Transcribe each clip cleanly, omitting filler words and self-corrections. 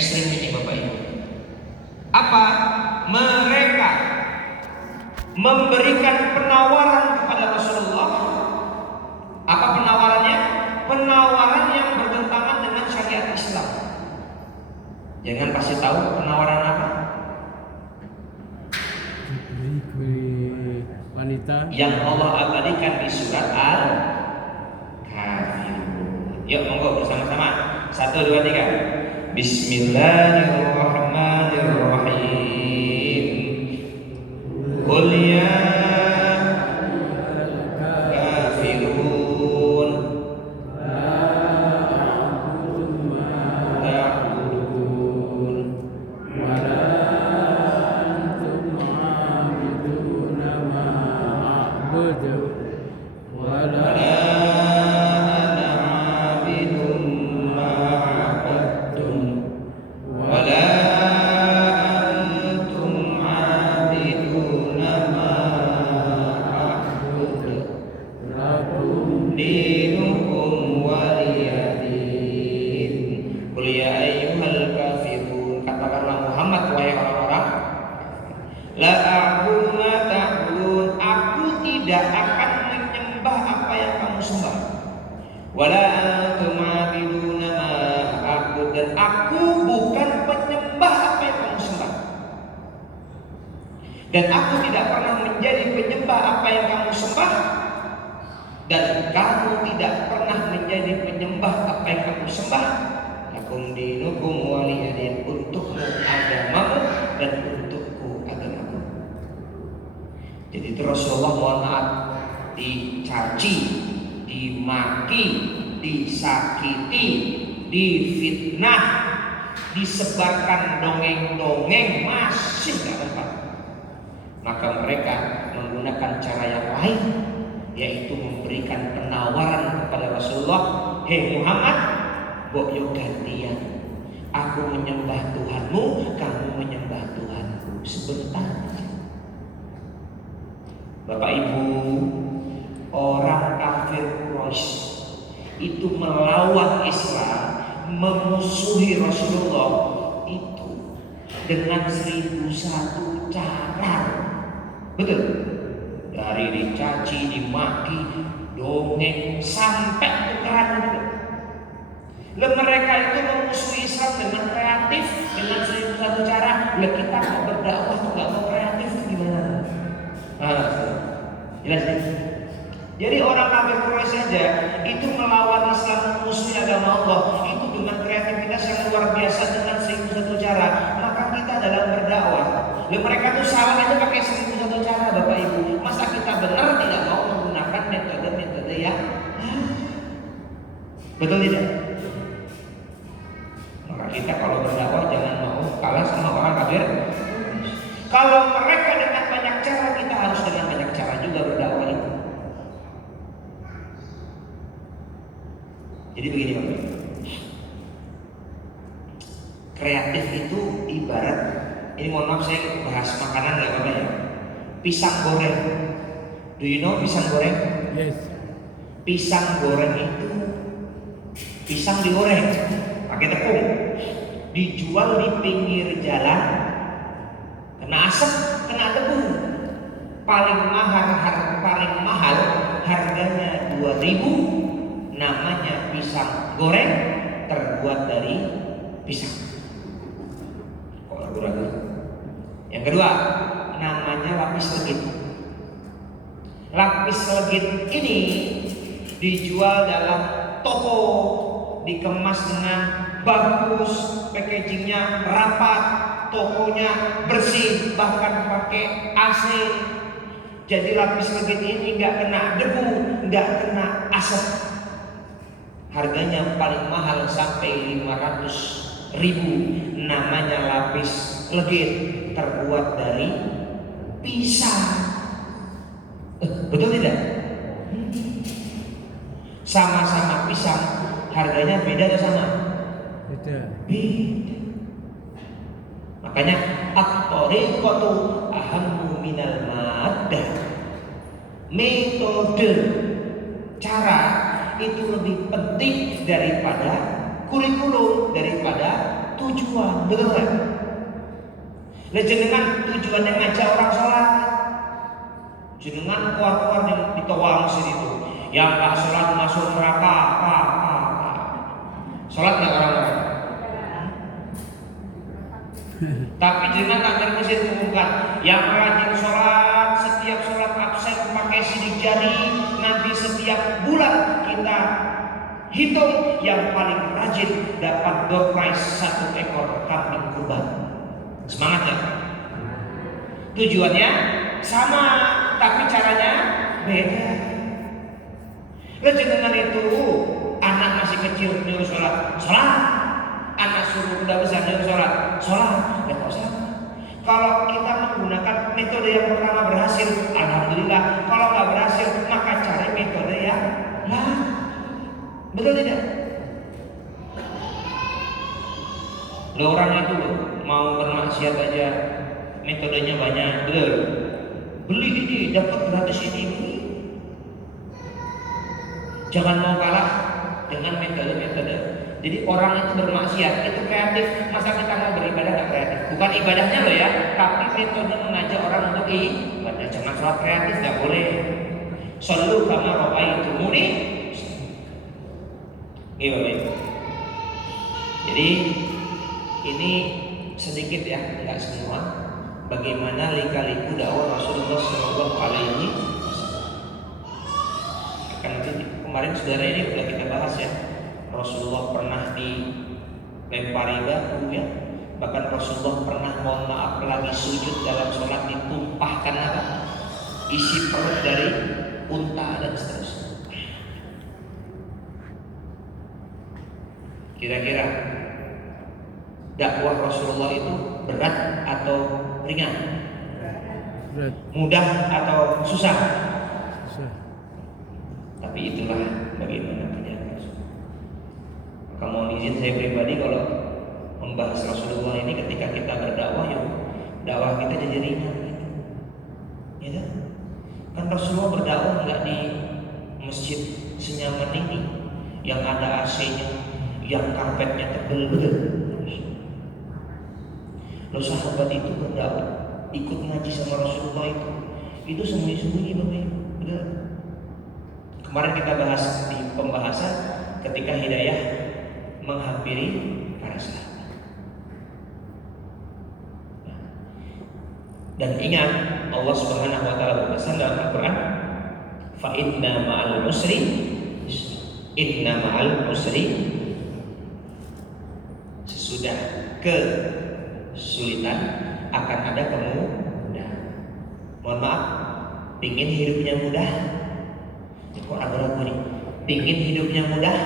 ekstrim ini Bapak Ibu. Apa? Mereka memberikan penawaran kepada Rasulullah. Apa penawarannya? Penawaran yang bertentangan dengan syariat Islam. Jangan pasti tahu penawaran apa? Wanita yang Allah abadikan di surat Al-Kafirun. Yuk monggo bersama-sama. 1, 2, 3. Bismillahirrahmanirrahim. Qul ya kafirun dinukum waliyadin. Qul ya ayyuhal kafirun, katakanlah Muhammad wahai orang-orang, la a'budu ma ta'budun, aku tidak akan menyembah apa yang kamu sembah. Wala antum 'abiduna ma a'bud, dan aku bukan penyembah apa yang kamu sembah. Dan aku tidak pernah menjadi penyembah apa yang kamu sembah, dan kamu tidak pernah menjadi penyembah apa yang kamu sembah. Lakum dinukum waliyadin, untukmu agamamu dan untukku agamaku. Jadi itu Rasulullah mohon maaf dicaci, dimaki, disakiti, difitnah, disebarkan dongeng-dongeng, masih gak dapat. Maka mereka menggunakan cara yang lain, yaitu memberikan penawaran kepada Rasulullah. Hei Muhammad, mbok yo gantian, aku menyembah Tuhanmu, kamu menyembah Tuhanku, sebentar aja. Bapak Ibu, orang kafir Quraisy itu melawan Islam, memusuhi Rasulullah itu dengan 1001 cara. Betul? Dari dicaci, dimaki, dongeng, sampai tukeran juga. Mereka itu memusuhi Islam dengan kreatif, dengan 1001 cara. Kita mau berdakwah tuh nggak mau kreatif, gimana? Jelas nih. Jadi orang kafir Quraisy saja itu melawan Islam, memusuhi agama Allah itu dengan kreativitas yang luar biasa, dengan 1001 cara. Maka kita dalam berdakwah, mereka tuh salah aja pakai 1001 cara, Bapak Ibu. Masa kita benar tidak mau menggunakan metode-metode yang betul tidak? Maka kita kalau berdakwah jangan mau kalah sama orang kafir. Kalau mereka dengan banyak cara, kita harus dengan banyak cara juga berdakwah itu. Jadi begini Bapak Ibu, kreatif itu ibarat, ini mohon maaf saya bahas makanan nggak apa-apa ya, pisang goreng. Do you know pisang goreng? Yes. Pisang goreng itu pisang digoreng pakai tepung, dijual di pinggir jalan, kena asap, kena debu. Paling mahal harganya 2.000. Namanya pisang goreng terbuat dari pisang. Kok ragu-ragu? Yang kedua, namanya lapis legit. Lapis legit ini dijual dalam toko, dikemas dengan bagus, packagingnya rapat, tokonya bersih, bahkan pakai AC. Jadi lapis legit ini nggak kena debu, nggak kena asap. Harganya paling mahal sampai 500.000. Namanya lapis legit, terbuat dari pisang. Betul tidak? Sama-sama pisang, harganya beda atau sama? Beda. Beda. Makanya at-thariqatu ahammu minal maddah. Metode, cara itu lebih penting daripada kurikulum, daripada tujuan, betul nggak? Lah jenengan tujuannya ngajak orang sholat, jenengan keluar di toang situ, yang tak sholat masuk neraka, sholat nggak orang-orang? Tapi jenengan tak terusir umumkan, yang rajin sholat, setiap sholat absen pakai sidik jari, nanti setiap bulan kita hitung yang paling rajin dapat door prize 1 ekor kambing kurban. Semangat ya? Tujuannya sama, tapi caranya beda. Jenengan itu anak masih kecil nyuruh sholat. Anak suruh udah besar nyuruh sholat. Ya kok sama? Kalau kita menggunakan metode yang pertama berhasil, alhamdulillah. Kalau nggak berhasil, maka cari metode yang lain. Betul tidak? Lo orang itu mau bermaksiat aja metodenya banyak, betul. Beli ini dapat gratis ini. Jangan mau kalah dengan metode-metode. Jadi orang itu bermaksiat itu kreatif, masa kita mau beribadah nggak kreatif? Bukan ibadahnya loh ya, tapi metode mengajak orang untuk ibadah. Jangan sholat kreatif, nggak boleh. Shallu kama ra'aitumuni. Iya, jadi ini sedikit ya, nggak semua. Bagaimana lika-liku dakwah Rasulullah Shallallahu Alaihi Wasallam. Karena kemarin saudara ini sudah kita bahas ya. Rasulullah pernah dilempari batu ya. Bahkan Rasulullah pernah, mohon maaf, lagi sujud dalam sholat ditumpahkan apa? Isi perut dari unta dan seterusnya. Kira-kira dakwah Rasulullah itu berat atau ringan? Berat. Mudah atau susah? Susah. Tapi itulah bagaimana kerjaan. Kamu izin saya pribadi kalau membahas Rasulullah ini ketika kita berdakwah, ya dakwah kita jadi ringan gitu. Ya kan Rasulullah berdakwah nggak di masjid senyaman ini yang ada AC-nya, yang karpetnya tebel betul. Lalu sahabat itu berdakwah, ikut ngaji sama Rasulullah itu sembunyi-sembunyi Bapak Ibu, betul. Kemarin kita bahas di pembahasan ketika hidayah menghampiri para sahabat. Dan ingat Allah Subhanahu wa taala berpesan dalam Al-Qur'an, fa inna ma'al usri inna ma'al usri, sesudah kesulitan akan ada kemudahan. Mohon maaf, pingin hidupnya mudah? Kok ragu-ragu nih? Pingin hidupnya mudah?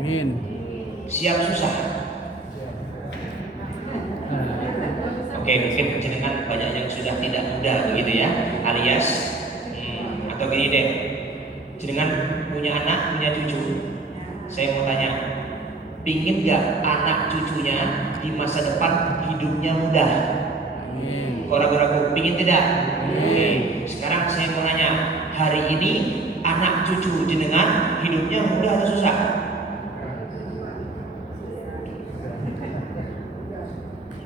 Ingin. Siap susah? Oke, mungkin jenengan banyak yang sudah tidak muda begitu ya, alias atau gini deh, jenengan punya anak, punya cucu. Saya mau tanya, pingin gak anak cucunya di masa depan hidupnya mudah? Ingin. Kok ragu-ragu? Pingin tidak? Ingin. Sekarang saya mau nanya, hari ini anak cucu jenengan hidupnya mudah atau susah?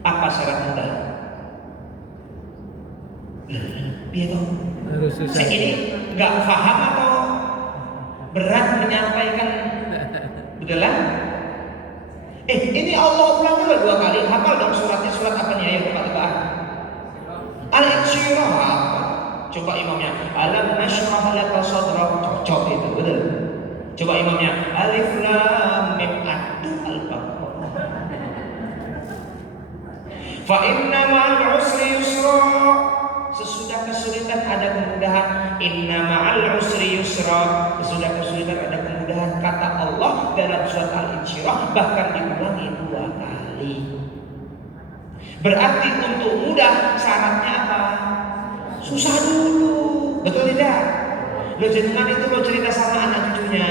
Apa syarat mudah? Biar tahu. Harus susah. Saya ini nggak paham atau berat menyampaikan, betul lah? Ini Allah ulang dulu 2 kali. Hafal dong suratnya, surat apa nih? Ayo tebak-tebakan. Al-Insyirah apa? Coba imamnya. Alam nashrah laka sadrak. Cocok itu, betul. Coba imamnya. Alif lam mim. Aduh, Al-Baqarah. Fa inna ma'al usri yusra. Sesudah kesulitan ada kemudahan. Inna ma'al usri yusra. Sesudah kesulitan ada kemudahan. Kata Allah dalam surat Al-Insyirah, bahkan diulangi 2 kali. Berarti untuk mudah syaratnya apa? Susah dulu, betul tidak? Lo jenengan itu lo cerita sama anak cucunya,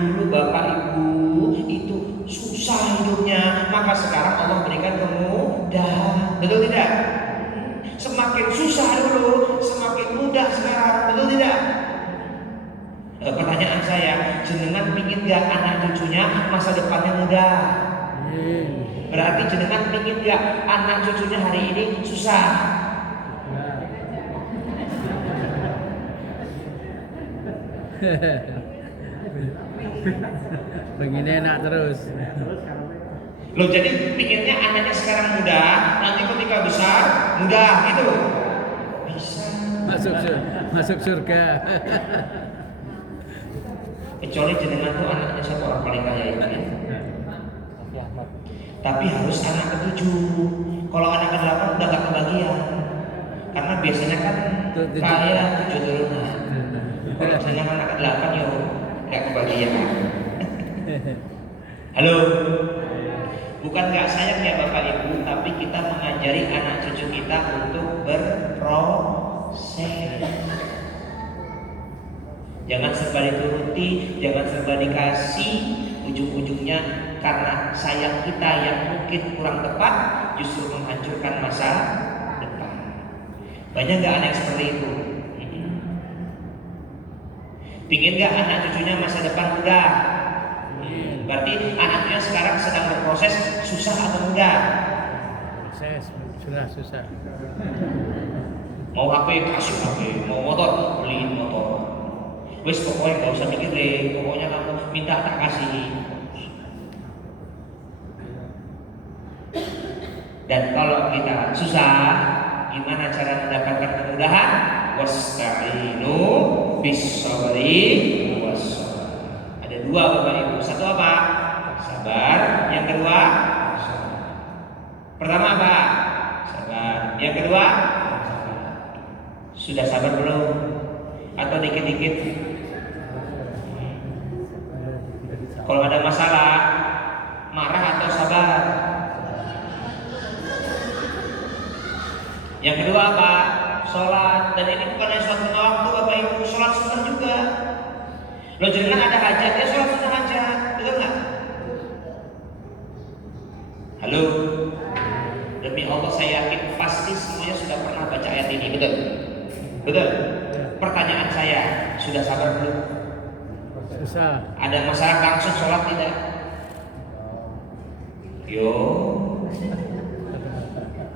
dulu bapak ibu itu susah hidupnya, maka sekarang Allah berikan kemudahan, betul tidak? Semakin susah dulu, semakin mudah sekarang, betul tidak? Pertanyaan saya, jenengan pingin gak anak cucunya masa depannya mudah? Amin. Berarti jenengan pingin gak anak cucunya hari ini susah? Begini enak terus. Loh, jadi pinginnya anaknya sekarang mudah, nanti ketika besar mudah gitu? Bisa. Masuk surga. Kecuali jenengan tuh anaknya satu orang paling kaya ini. Tapi harus anak ketujuh. Kalau anak ke-8 udah gak kebagian. Karena biasanya kan kaya 7 turunan. Kalau jenengan anak ke-8 yuk gak kebagian. Halo. Bukan gak sayang ya Bapak Ibu, tapi kita mengajari anak cucu kita untuk berproses. Jangan serba dituruti, jangan serba dikasih, ujung-ujungnya karena sayang kita yang mungkin kurang tepat justru menghancurkan masa depan. Banyak gak anak seperti itu? Pingin gak anak cucunya masa depan mudah? Berarti anaknya sekarang sedang berproses, susah atau mudah? Proses sudah susah. Mau HP, kasih HP. Mau motor, beliin motor. Wes pokoknya gak usah mikir deh, pokoknya kamu minta tak kasih. Dan kalau kita susah, gimana cara mendapatkan kemudahan? Wasta'inu bis-sabri was-sabar. Ada dua Bapak Ibu. Satu apa? Sabar. Yang kedua, sabar. Pertama apa? Sabar. Yang kedua, sudah sabar belum? Atau dikit-dikit? Kalau ada masalah, marah atau sabar? Yang kedua apa? Sholat. Dan ini bukan hanya sholat lima waktu Bapak Ibu, sholat sunnah juga. Lo jangan ada hajat, ya sholat sunnah hajat, betul nggak? Halo. Demi Allah saya yakin pasti semuanya sudah pernah baca ayat ini, betul? Betul. Pertanyaan saya, sudah sabar belum? Susah. Ada masalah langsung sholat tidak? Yo,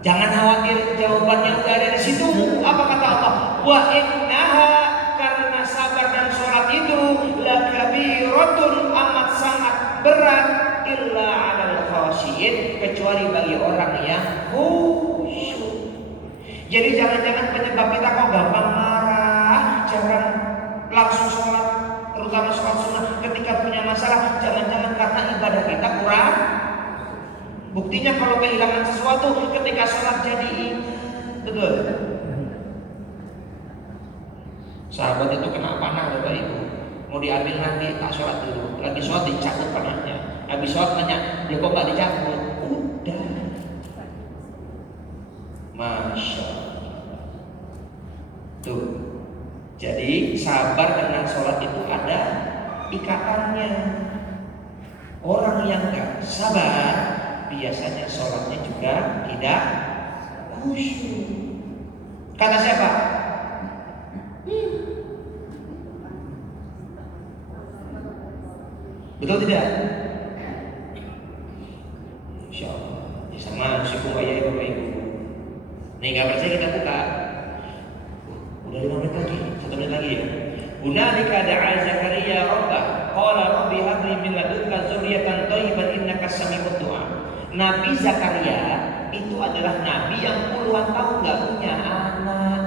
jangan khawatir, jawabannya udah ada di situ. Apa kata Allah? Wa innaha, karena sabar dan sholat itu lakabiratun, amat sangat berat, illa 'alal khashiyin, kecuali bagi orang yang khusyuk. Jadi jangan-jangan penyebab kita kok gampang marah, jangan langsung sholat, terutama sholat sunnah ketika punya masalah, jangan-jangan karena ibadah kita kurang. Buktinya kalau kehilangan sesuatu ketika sholat jadi ingat, betul. Sahabat itu kena panah Bapak Ibu, mau diambil nanti, tak sholat dulu. Lagi sholat dicabut panahnya. Habis sholat nanya, dia kok gak dicabut? Udah. Masya Allah. Tuh. Jadi sabar dengan sholat itu ada ikatannya. Orang yang gak sabar biasanya sholatnya juga tidak khusyuk. Kata siapa? Betul tidak? Insya Allah. Sama syukur ayah Bapak Ibu. Nih gak percaya kita buka. Udah 5 menit lagi, 1 menit lagi ya. Hunalika da'a Zakaria rabbah, qala rabbi habli min ladunka dzurriyyatan thayyibatan innaka sami'ud du'a. Nabi Zakaria itu adalah nabi yang puluhan tahun gak punya anak.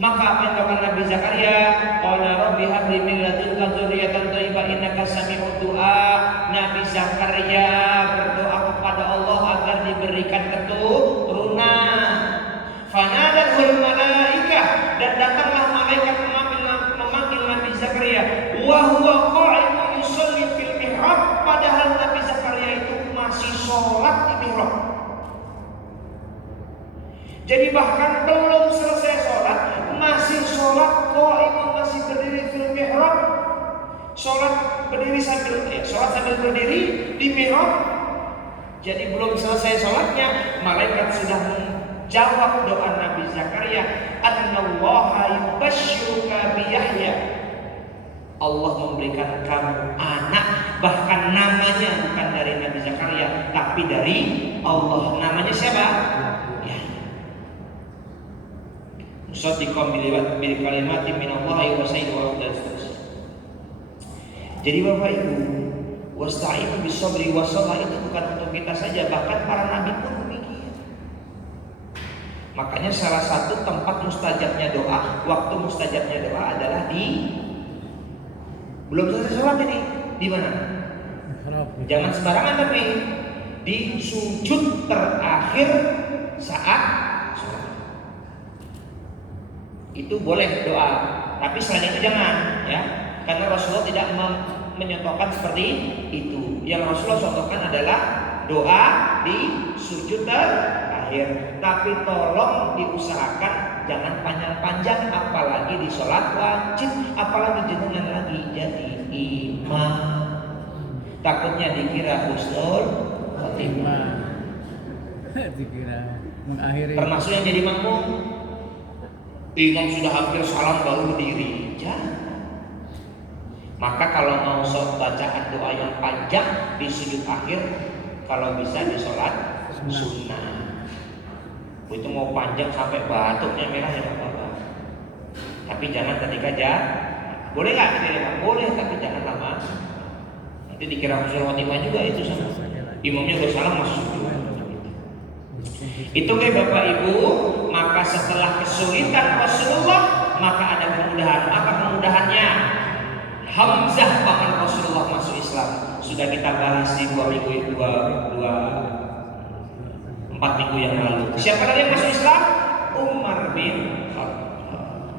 Maka apa yang dilakukan Nabi Zakaria? Qala rabbi habli min ladunka dzurriyyatan thayyibatan innaka sami'ud du'a. Nabi Zakaria berdoa kepada Allah agar diberikan keturunan. Fanadatul malaikah, dan datanglah malaikat memanggil Nabi Zakaria. Wa huwa qa'imun yusalli fil mihrab, padahal Nabi Zakaria itu masih sholat di mihrab. Jadi bahkan belum selesai sholat, masih sholat qa'imun, masih berdiri fil mihrab. Sholat berdiri sambil sholat sambil berdiri di mihrab. Jadi belum selesai sholatnya, malaikat sudah jawab doa Nabi Zakaria, Annallaha yubashshiruka bi Yahya. Allah memberikan kamu anak, bahkan namanya bukan dari Nabi Zakaria, tapi dari Allah. Namanya siapa? Ya. Musaddiqan bil kalimati minallahi wa sayyidul dan seterusnya. Jadi Bapak Ibu, wasta'inu bis-sabri was-shalah itu bukan untuk kita saja, bahkan para nabi pun demikian. Makanya salah satu tempat mustajabnya doa, waktu mustajabnya doa adalah di belum selesai sholat ini, di mana? Jangan sembarangan tapi di sujud terakhir saat sholat. Itu boleh doa, tapi selain itu jangan, ya. Karena Rasulullah tidak menyontohkan seperti itu. Yang Rasulullah contohkan adalah doa di sujud terakhir. Tapi tolong diusahakan jangan panjang-panjang, apalagi di sholat wajib, apalagi jenengan lagi jadi imam. Takutnya dikira husnul khotimah. Dikira mengakhiri. Termasuk yang jadi makmum. Imam sudah hampir salam baru berdiri. Jangan. Maka kalau mau bacaan doa yang panjang di sujud akhir, kalau bisa di sholat sunnah. Itu mau panjang sampai batuknya merah ya apa-apa. Tapi jangan ketika boleh nggak ketika boleh, tapi jangan lama. Nanti dikira husnul khotimah juga itu sama. Imamnya udah salam masuk sujud. Itu kayak Bapak Ibu, maka setelah kesulitan Rasulullah, maka ada kemudahan. Apa kemudahannya? Hamzah paman Rasulullah masuk Islam. Sudah kita bahas di 4 minggu yang lalu. Siapa lagi yang masuk Islam? Umar bin Khattab.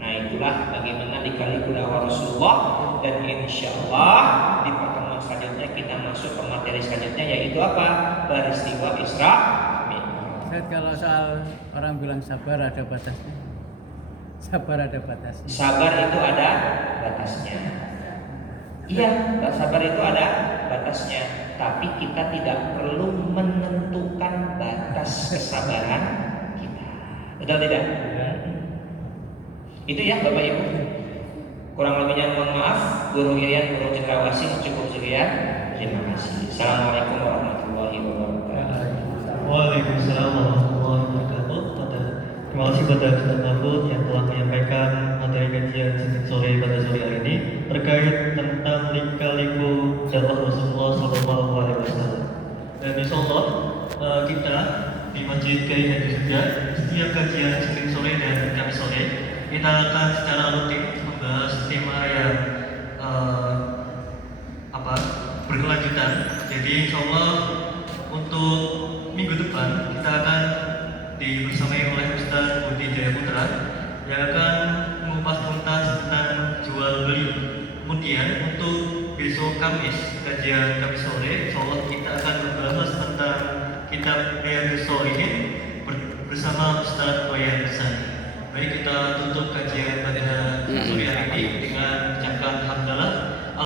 Nah itulah bagaimana dikali dakwah Rasulullah. Dan insya Allah di pertemuan selanjutnya kita masuk ke materi selanjutnya, yaitu apa? Peristiwa Isra Mi'raj. Kalau soal orang bilang sabar ada batasnya. Sabar ada batasnya. Sabar itu ada batasnya. Iya, sabar itu ada batasnya. Tapi kita tidak perlu menentukan batas kesabaran kita. Betul tidak? Itu ya Bapak Ibu. Kurang lebihnya mohon maaf. Guru Irian, Guru Cendrawasih, cukup sekian. Terima kasih. Assalamualaikum warahmatullahi wabarakatuh. Waalaikumsalam warahmatullahi wabarakatuh. Terima kasih kepada Ustaz Mahfud yang telah menyampaikan materi kajian Senin sore pada sore hari ini terkait tentang lika-liku dakwah Rasulullah SAW. Dan insyaallah kita di Masjid Kiai Haji Sujat setiap kajian Senin sore dan Kamis sore kita akan secara rutin membahas tema yang berkelanjutan. Jadi insyaallah untuk minggu depan kita akan dibersamai oleh Ustaz Budi Jayaputra yang akan mengupas tuntas tentang jual beli. Kemudian untuk besok Kamis, kajian Kamis sore, insyaallah kita akan membahas tentang kitab Riyadhus Shalihin bersama Ustaz Wayan Sani. Baik, kita tutup kajian pada sore hari ini dengan ucapan hamdalah.